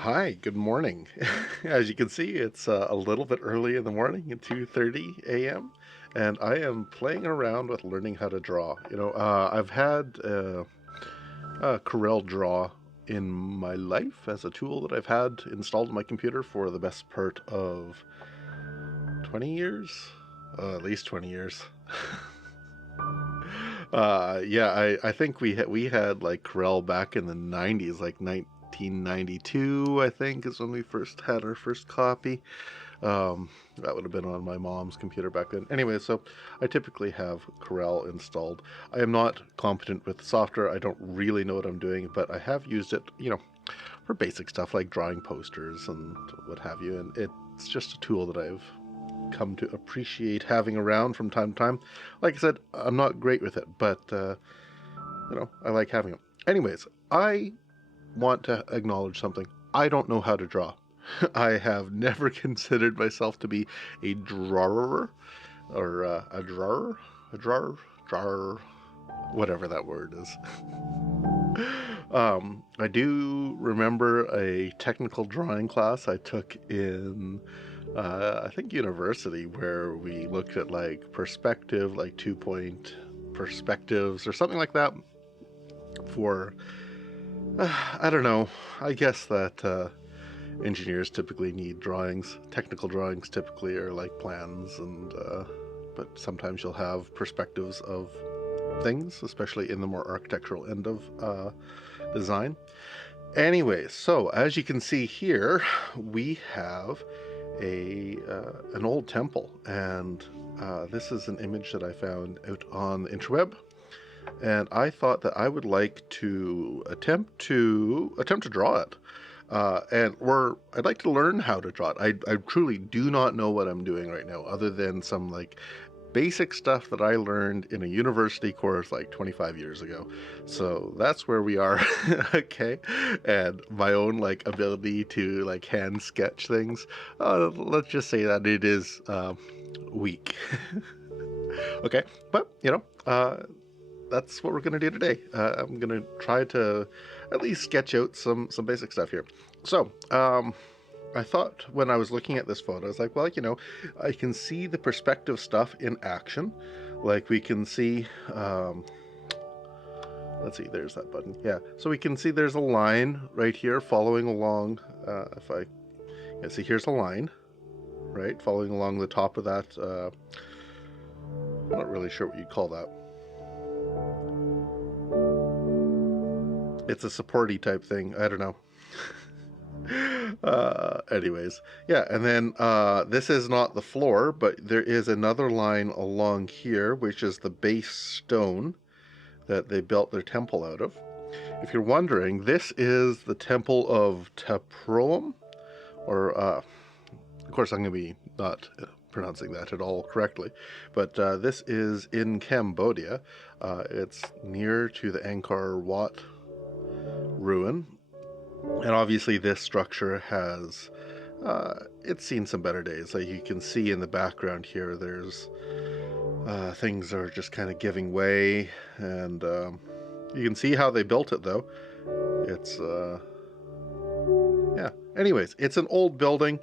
Hi, good morning. As you can see, it's a little bit early in the morning at 2:30 a.m. and I am playing around with learning how to draw. I've had CorelDraw in my life as a tool that I've had installed on my computer for the best part of 20 years, at least 20 years. Yeah, I think we had like Corel back in the 90s, like 1992, I think, is when we first had our first copy. That would have been on my mom's computer back then. Anyway, so I typically have Corel installed. I am not competent with the software. I don't really know what I'm doing, but I have used it, for basic stuff like drawing posters and what have you. And it's just a tool that I've come to appreciate having around from time to time. Like I said, I'm not great with it, but I like having it. Anyways, I want to acknowledge something. I don't know how to draw. I have never considered myself to be a drawer or a drawer, whatever that word is. I do remember a technical drawing class I took in, I think, university, where we looked at like perspective, like 2-point perspectives or something like that for, I don't know, I guess that engineers typically need drawings. Technical drawings typically are like plans, and but sometimes you'll have perspectives of things, especially in the more architectural end of design. Anyways, so as you can see here, we have an old temple, and this is an image that I found out on the interweb, and I thought that I would like to attempt to draw it. I'd like to learn how to draw it. I truly do not know what I'm doing right now, other than some like basic stuff that I learned in a university course like 25 years ago. So that's where we are. Okay. And my own like ability to like hand sketch things, let's just say that it is weak. Okay. But that's what we're going to do today. I'm going to try to at least sketch out some basic stuff here. So, I thought when I was looking at this photo, I was like, well, I can see the perspective stuff in action. Like we can see, let's see, there's that button. Yeah, so we can see there's a line right here following along. See, here's a line, right, following along the top of that. I'm not really sure what you'd call that. It's a supporty type thing. I don't know. Anyways, yeah, and then this is not the floor, but there is another line along here, which is the base stone that they built their temple out of. If you're wondering, this is the Temple of Teproum, or of course I'm going to be not pronouncing that at all correctly, but this is in Cambodia. It's near to the Angkor Wat ruin. And obviously this structure has, it's seen some better days. Like you can see in the background here, there's things are just kind of giving way, and you can see how they built it though. It's, yeah. Anyways, it's an old building,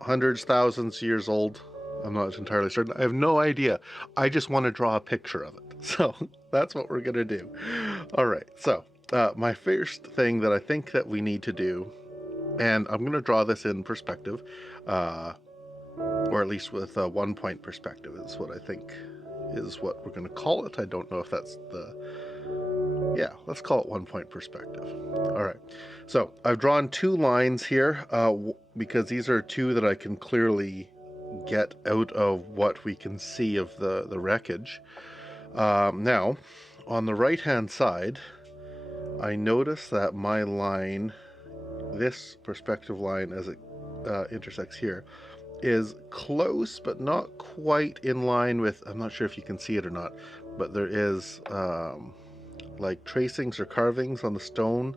hundreds, thousands years old. I'm not entirely certain. I have no idea. I just want to draw a picture of it. So that's what we're going to do. All right. So my first thing that I think that we need to do, and I'm going to draw this in perspective, or at least with a 1-point perspective is what I think is what we're going to call it. I don't know if that's yeah, let's call it 1-point perspective. All right. So I've drawn 2 lines here because these are 2 that I can clearly get out of what we can see of the wreckage. Now, on the right-hand side, I notice that my line, this perspective line as it intersects here, is close but not quite in line with, I'm not sure if you can see it or not, but there is like tracings or carvings on the stone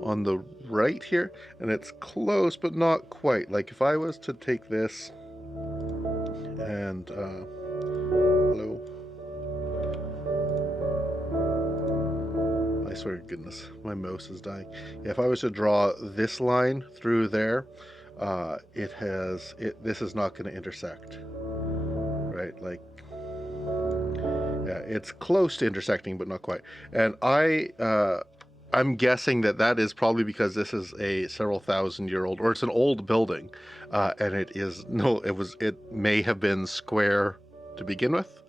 on the right here, and it's close but not quite. Like if I was to take this and hello, I swear to goodness, my mouse is dying. If I was to draw this line through there, this is not going to intersect, right? Like, yeah, it's close to intersecting, but not quite. And I'm guessing that that is probably because this is a several thousand-year-old, or it's an old building, and it may have been square to begin with,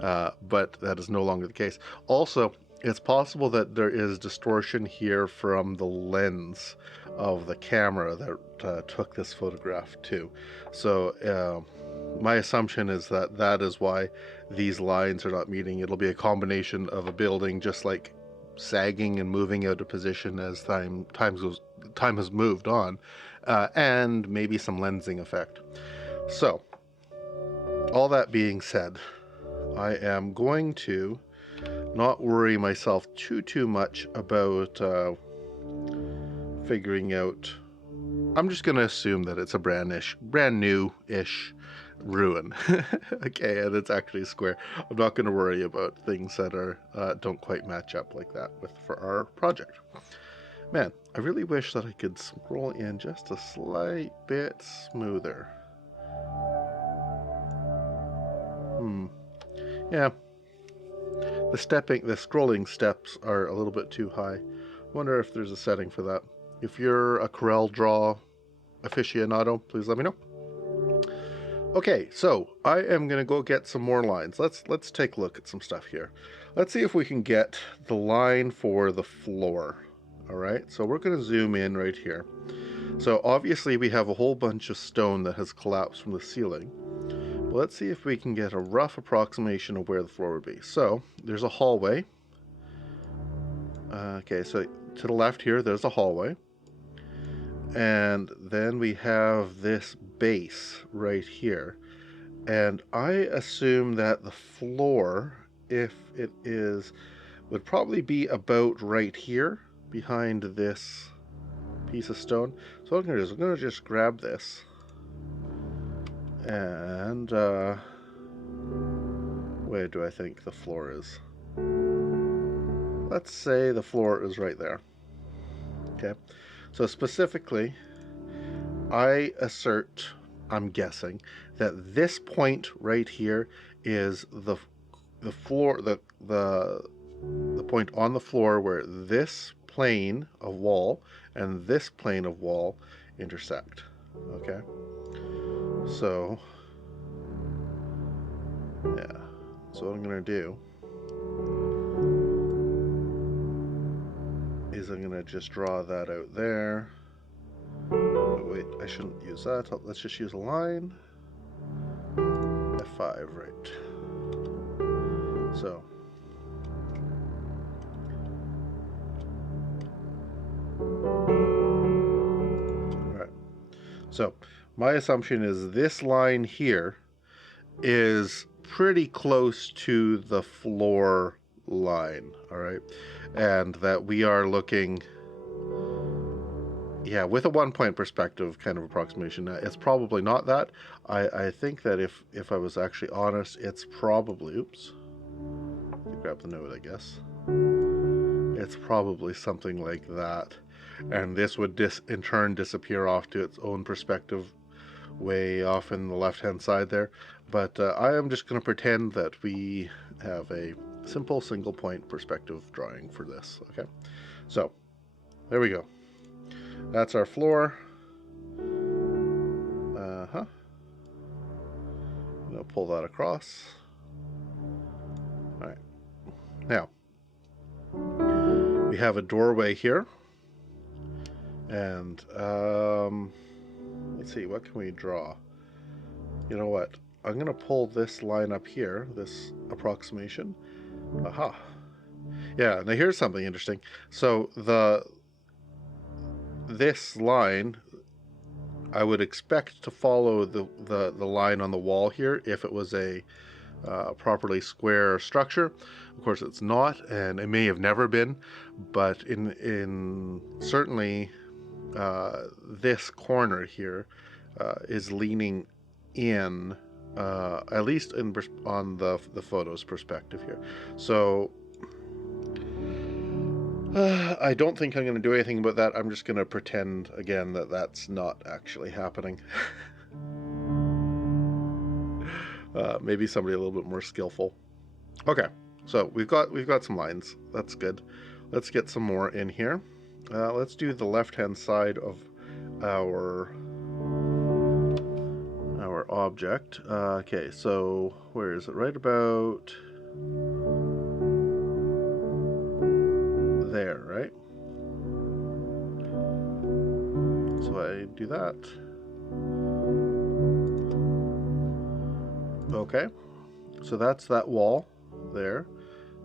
but that is no longer the case. Also, it's possible that there is distortion here from the lens of the camera that took this photograph too. So my assumption is that that is why these lines are not meeting. It'll be a combination of a building just like sagging and moving out of position as time has moved on, and maybe some lensing effect. So all that being said, I am going to not worry myself too much about figuring out. I'm just going to assume that it's a brand new-ish ruin. Okay, and it's actually square. I'm not going to worry about things that are don't quite match up like that for our project. Man, I really wish that I could scroll in just a slight bit smoother. Yeah. The scrolling steps are a little bit too high. Wonder if there's a setting for that. If you're a CorelDraw aficionado, please let me know. Okay, so I am gonna go get some more lines. Let's take a look at some stuff here. Let's see if we can get the line for the floor. All right, so we're gonna zoom in right here. So obviously we have a whole bunch of stone that has collapsed from the ceiling. Let's see if we can get a rough approximation of where the floor would be. So there's a hallway. Okay, so to the left here, there's a hallway. And then we have this base right here. And I assume that the floor, if it is, would probably be about right here behind this piece of stone. So what I'm going to do is I'm going to just grab this. And where do I think the floor is? Let's say the floor is right there. Okay, so specifically, I assert, I'm guessing, that this point right here is the floor, the point on the floor where this plane of wall and this plane of wall intersect. Okay. So, yeah, so what I'm going to do is I'm going to just draw that out there. Oh, wait, I shouldn't use that. Let's just use a line. F5, right. So, right. So, my assumption is this line here is pretty close to the floor line, all right? And that we are looking, yeah, with a 1-point perspective kind of approximation. It's probably not that. I think that if I was actually honest, it's probably, oops, grab the note, I guess. It's probably something like that. And this would in turn disappear off to its own perspective way off in the left-hand side there. But I am just going to pretend that we have a simple single-point perspective drawing for this. Okay, so there we go. That's our floor. I'm going to pull that across. All right. Now, we have a doorway here. And let's see, what can we draw? You know what? I'm going to pull this line up here, this approximation. Aha. Yeah, now here's something interesting. So this line, I would expect to follow the line on the wall here if it was a properly square structure. Of course, it's not, and it may have never been, but in certainly this corner here is leaning in, at least on the photo's perspective here. So I don't think I'm going to do anything about that. I'm just going to pretend again that that's not actually happening. Maybe somebody a little bit more skillful. Okay, so we've got some lines. That's good. Let's get some more in here. Let's do the left-hand side of our object. Okay, so where is it? Right about there, right? So I do that. Okay, so that's that wall there,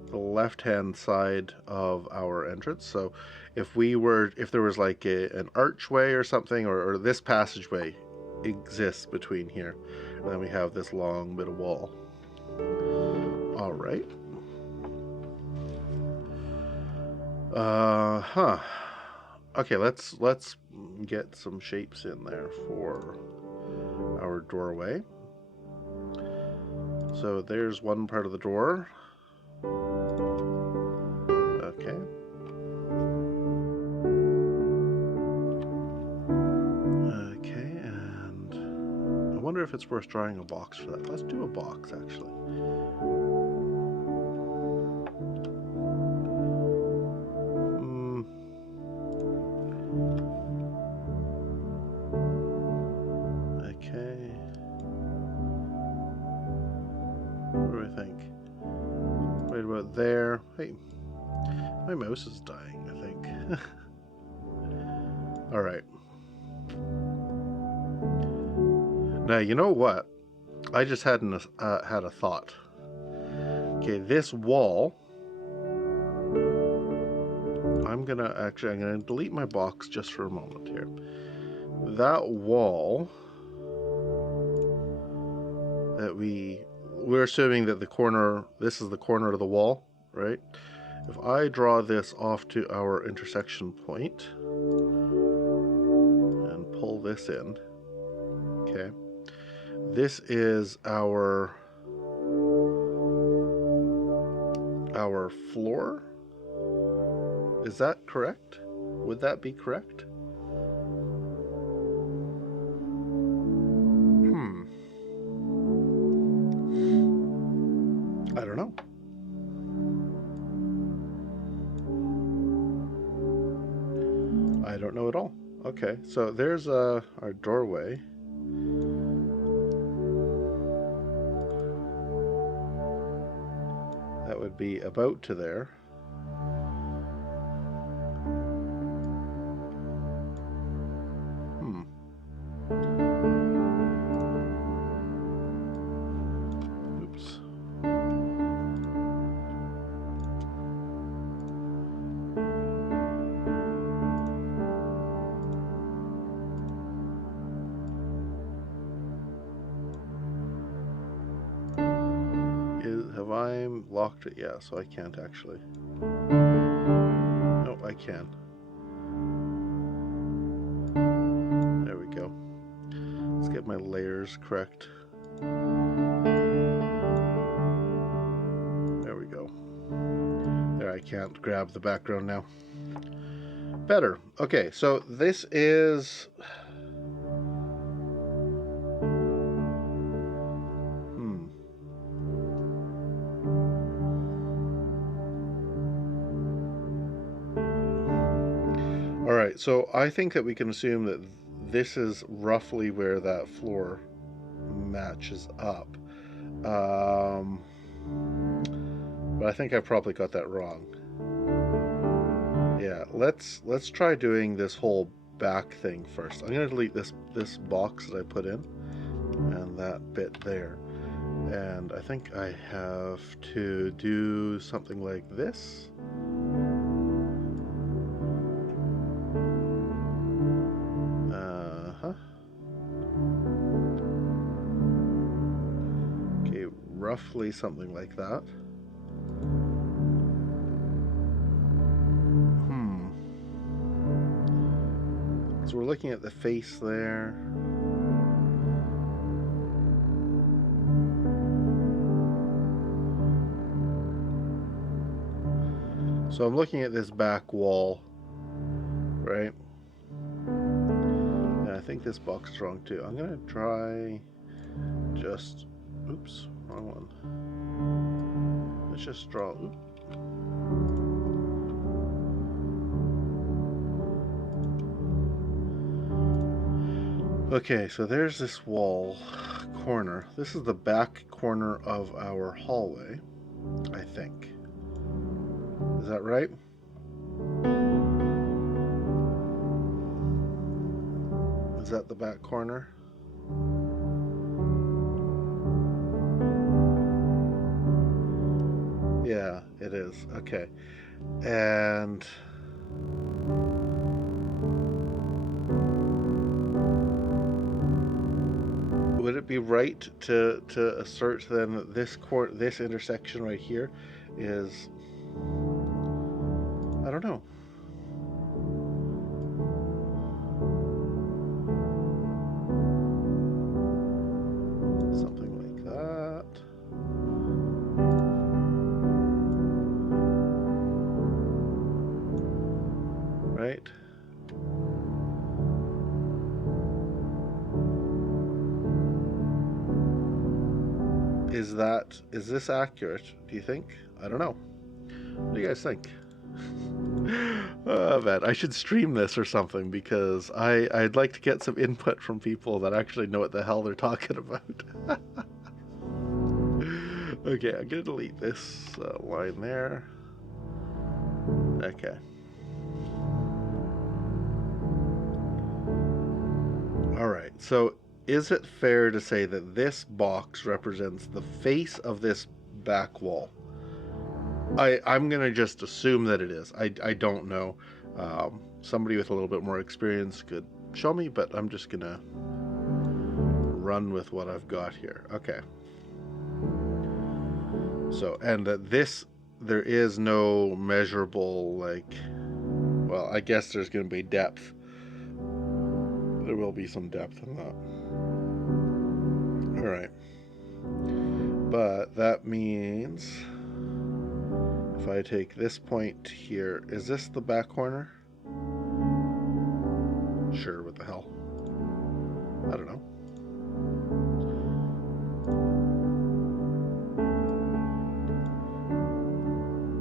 the left-hand side of our entrance. So if there was like an archway or something, or this passageway exists between here, and then we have this long bit of wall. All right. Okay, let's get some shapes in there for our doorway. So there's one part of the door. Okay. Okay, and I wonder if it's worth drawing a box for that. Let's do a box, actually. Okay. What do I think? Right about there. Hey, my mouse is dying, I think. All right. Now, you know what? I just had a thought. Okay, this wall, I'm gonna delete my box just for a moment here. That wall that we're assuming that this is the corner of the wall, right? If I draw this off to our intersection point and pull this in, okay, this is our floor. Is that correct? Would that be correct? I don't know. I don't know at all. Okay, so there's our doorway. That would be about to there. Oops. Have I locked it? Yeah, so I can't actually. No, I can. There we go. Let's get my layers correct. There we go. There, I can't grab the background now. Better. Okay, so this is... Alright, so I think that we can assume that this is roughly where that floor matches up. But I think I probably got that wrong. Yeah, let's try doing this whole back thing first. I'm going to delete this box that I put in and that bit there. And I think I have to do something like this. Okay, roughly something like that. So we're looking at the face there. So I'm looking at this back wall, right? And I think this box is wrong too. I'm gonna try just, oops, wrong one. Let's just draw, oops. Okay, so there's this wall corner. This is the back corner of our hallway, I think. Is that right? Is that the back corner? Yeah, it is. Okay. And would it be right to assert then that this intersection right here is, I don't know. Something like that. Right? Is this accurate, do you think? I don't know. What do you guys think? Oh, man, I should stream this or something because I'd like to get some input from people that actually know what the hell they're talking about. Okay, I'm gonna delete this line there. Okay. Alright, so is it fair to say that this box represents the face of this back wall? I'm gonna just assume that it is. I don't know. Somebody with a little bit more experience could show me, but I'm just gonna run with what I've got here. Okay. So, and that there is no measurable, like, well, I guess there's gonna be depth. There will be some depth in that. All right. But that means if I take this point here, is this the back corner? Sure, what the hell? I don't know.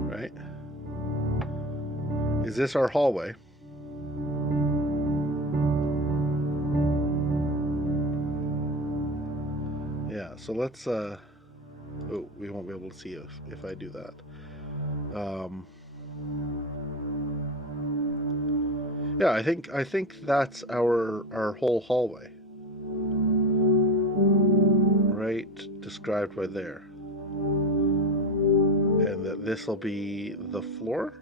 Right? Is this our hallway? Yeah, so let's oh, we won't be able to see if I do that. Yeah, I think that's our whole hallway. Right, described right there. And that this will be the floor?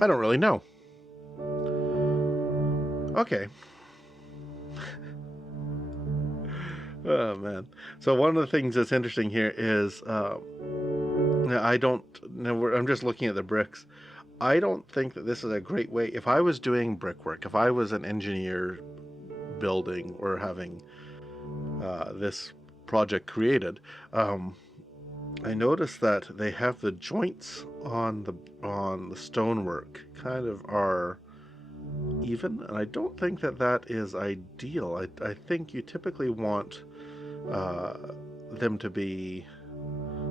I don't really know. Okay. Oh man. So one of the things that's interesting here is I'm just looking at the bricks. I don't think that this is a great way. If I was doing brickwork, if I was an engineer building or having this project created, I noticed that they have the joints on the stonework kind of are even, and I don't think that is ideal. I think you typically want them to be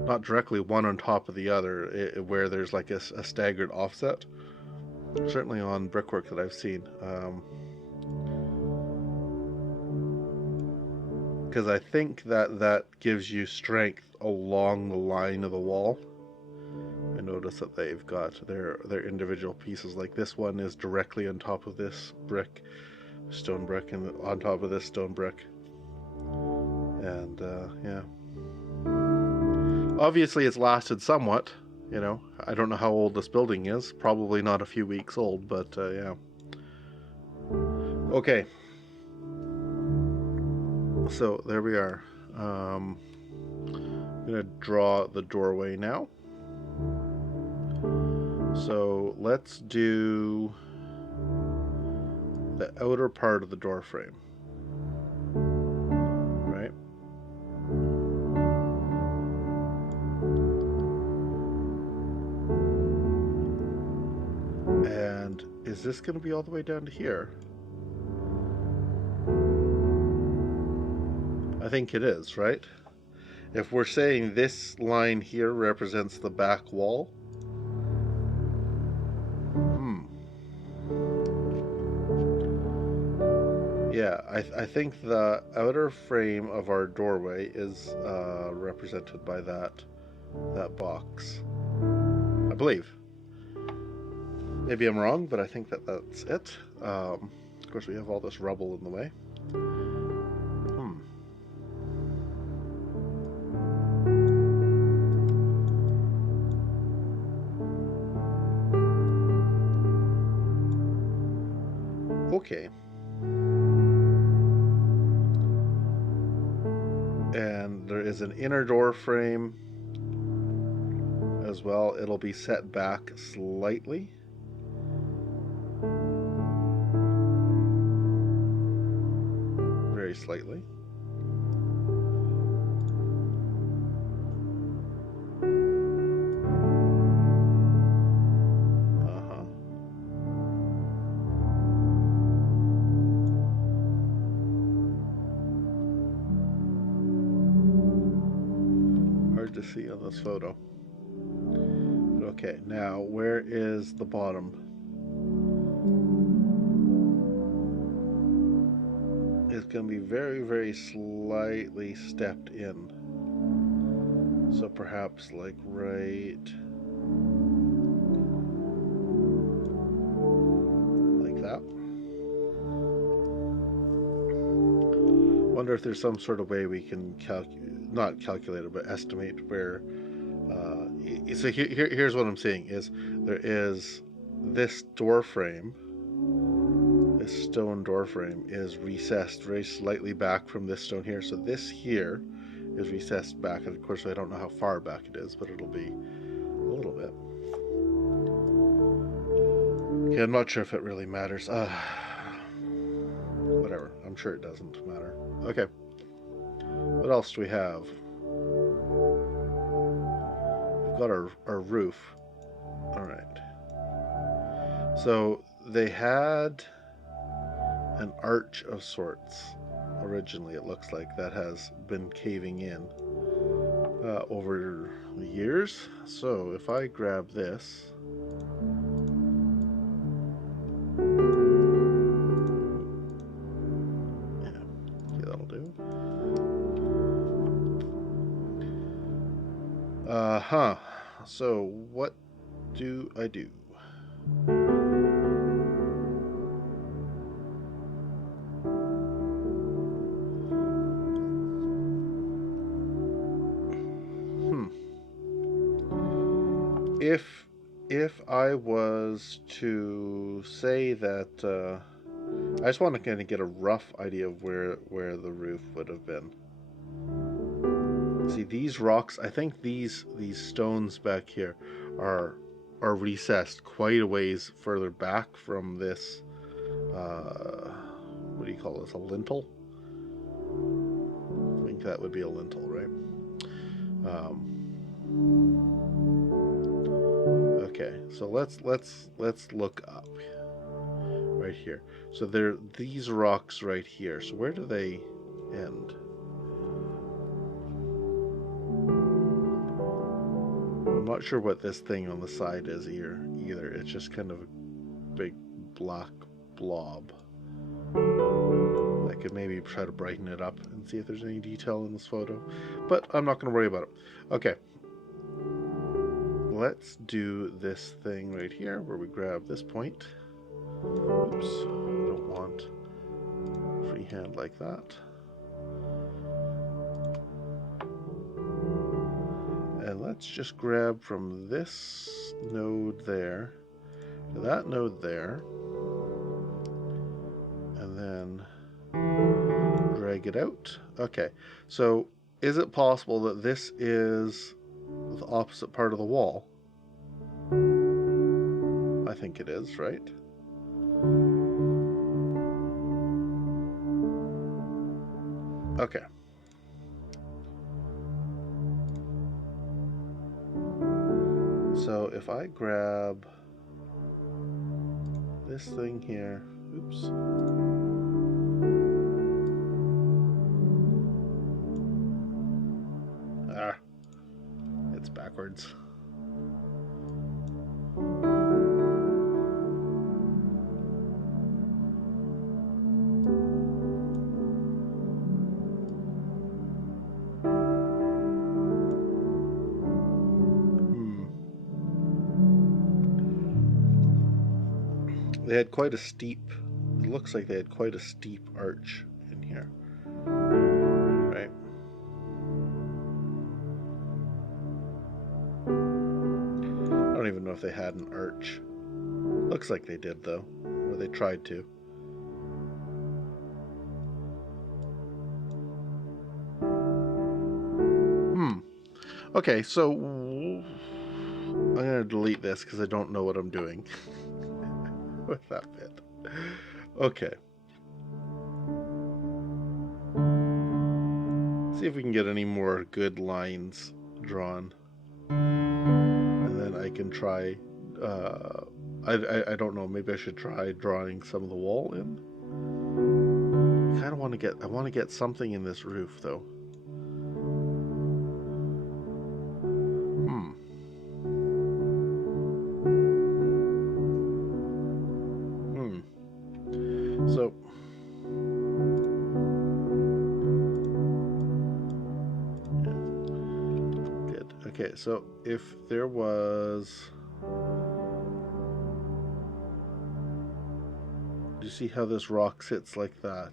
not directly one on top of the other, where there's like a staggered offset. Certainly on brickwork that I've seen, because I think that gives you strength along the line of the wall. I notice that they've got their individual pieces. Like this one is directly on top of this stone brick, and on top of this stone brick. And yeah, obviously it's lasted somewhat. You know, I don't know how old this building is. Probably not a few weeks old, but yeah. Okay. So there we are. I'm gonna draw the doorway now. So let's do the outer part of the door frame. is this going to be all the way down to here? I think it is, right? If we're saying this line here represents the back wall, yeah, I think the outer frame of our doorway is represented by that box. I believe. Maybe I'm wrong, but I think that's it. Of course, we have all this rubble in the way. Okay. And there is an inner door frame as well. It'll be set back slightly. Very slightly. To see on this photo. Okay, now where is the bottom? It's going to be very, very slightly stepped in. So perhaps like right like that. Wonder if there's some sort of way we can not calculate it, but estimate where. So here's what I'm saying is there is this door frame. This stone door frame is recessed very slightly back from this stone here. So this here is recessed back, and of course I don't know how far back it is, but it'll be a little bit. Okay, I'm not sure if it really matters. Whatever. I'm sure it doesn't matter. Okay. What else do we have? We've got our roof. All right. So they had an arch of sorts originally, it looks like, that has been caving in over the years. So if I grab this, yeah, okay, that'll do. So what do I do? If I was to say that, I just want to kind of get a rough idea of where the roof would have been. See, these rocks, I think these stones back here are recessed quite a ways further back from this, what do you call this, a lintel? I think that would be a lintel, right? Okay, so let's look up right here. So there are these rocks right here. So where do they end? I'm not sure what this thing on the side is either. It's just kind of a big black blob. I could maybe try to brighten it up and see if there's any detail in this photo, but I'm not going to worry about it. Okay. Let's do this thing right here where we grab this point. Oops, I don't want freehand like that. And let's just grab from this node there to that node there, and then drag it out. Okay, so is it possible that this is the opposite part of the wall? I think it is, right? Okay. So if I grab this thing here. Oops. Ah, it's backwards. They had quite a steep, it looks like they had quite a steep arch in here, right? I don't even know if they had an arch. Looks like they did though, or they tried to. Okay, so I'm gonna delete this because I don't know what I'm doing with that bit. Okay. See if we can get any more good lines drawn, and then I can try. I don't know. Maybe I should try drawing some of the wall in. I kind of want to get. I want to get something in this roof though. So. Good. Okay, so if there was. Do you see how this rock sits like that?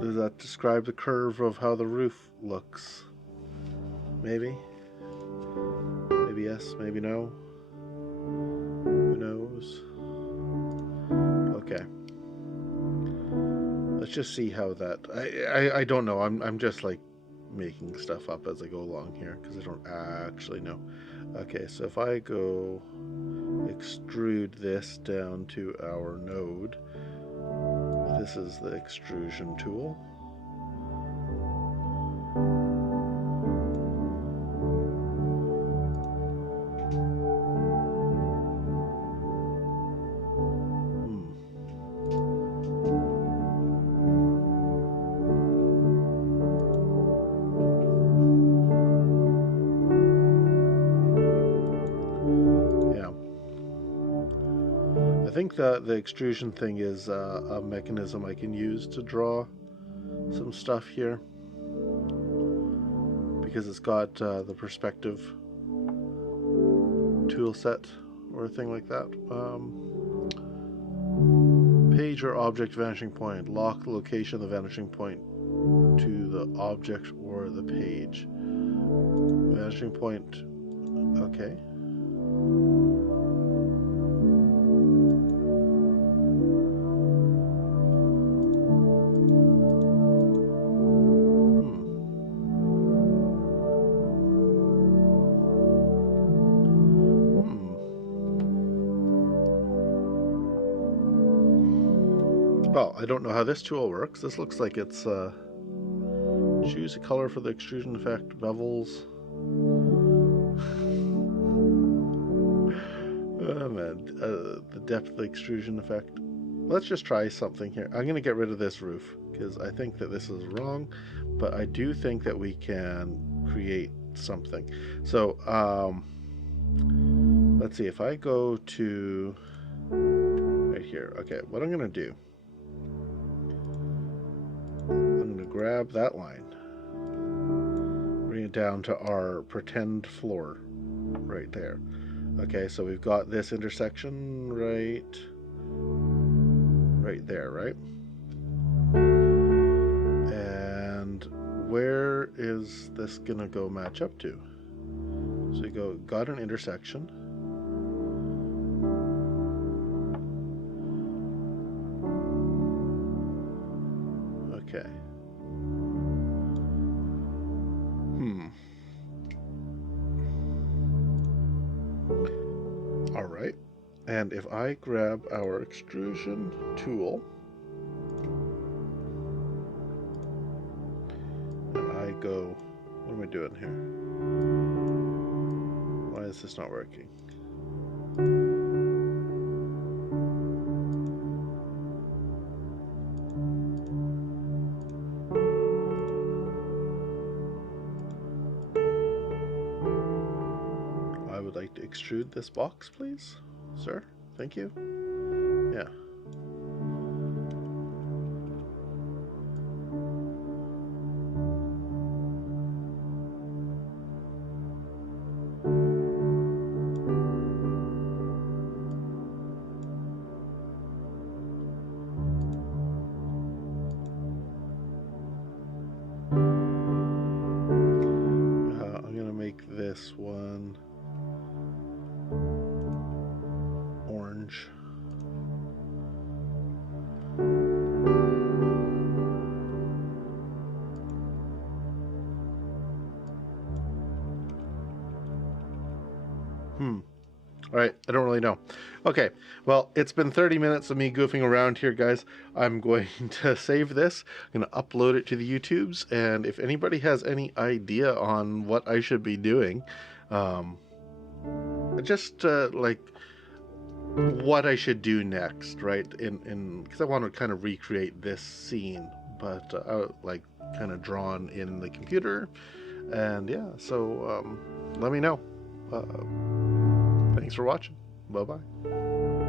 Does that describe the curve of how the roof looks? Maybe? Maybe yes, maybe no. Who knows? Okay. Let's just see how that. I don't know. I'm just like making stuff up as I go along here because I don't actually know. Okay, so if I go extrude this down to our node, this is the extrusion tool. I think that the extrusion thing is a mechanism I can use to draw some stuff here because it's got the perspective tool set or a thing like that. Page or object vanishing point. Lock the location of the vanishing point to the object or the page. Vanishing point. Okay. Well, I don't know how this tool works. This looks like it's choose a color for the extrusion effect, bevels. Oh man, the depth of the extrusion effect. Let's just try something here. I'm going to get rid of this roof because I think that this is wrong, but I do think that we can create something. So let's see, if I go to right here. Okay, what I'm going to do, I'm going to grab that line, bring it down to our pretend floor right there. Okay, so we've got this intersection right there, right? And where is this gonna go match up to? So you got an intersection. Okay. All right. And if I grab our extrusion tool and I go, what am I doing here? Why is this not working? I would like to extrude this box, please, sir. Thank you. Yeah. I'm gonna make this one orange. All right, I don't really know. Okay, well, it's been 30 minutes of me goofing around here, guys. I'm going to save this. I'm going to upload it to the YouTubes, and if anybody has any idea on what I should be doing, just like what I should do next, right? Because I want to kind of recreate this scene, but like kind of drawn in the computer, and yeah. So let me know. Thanks for watching. Bye bye.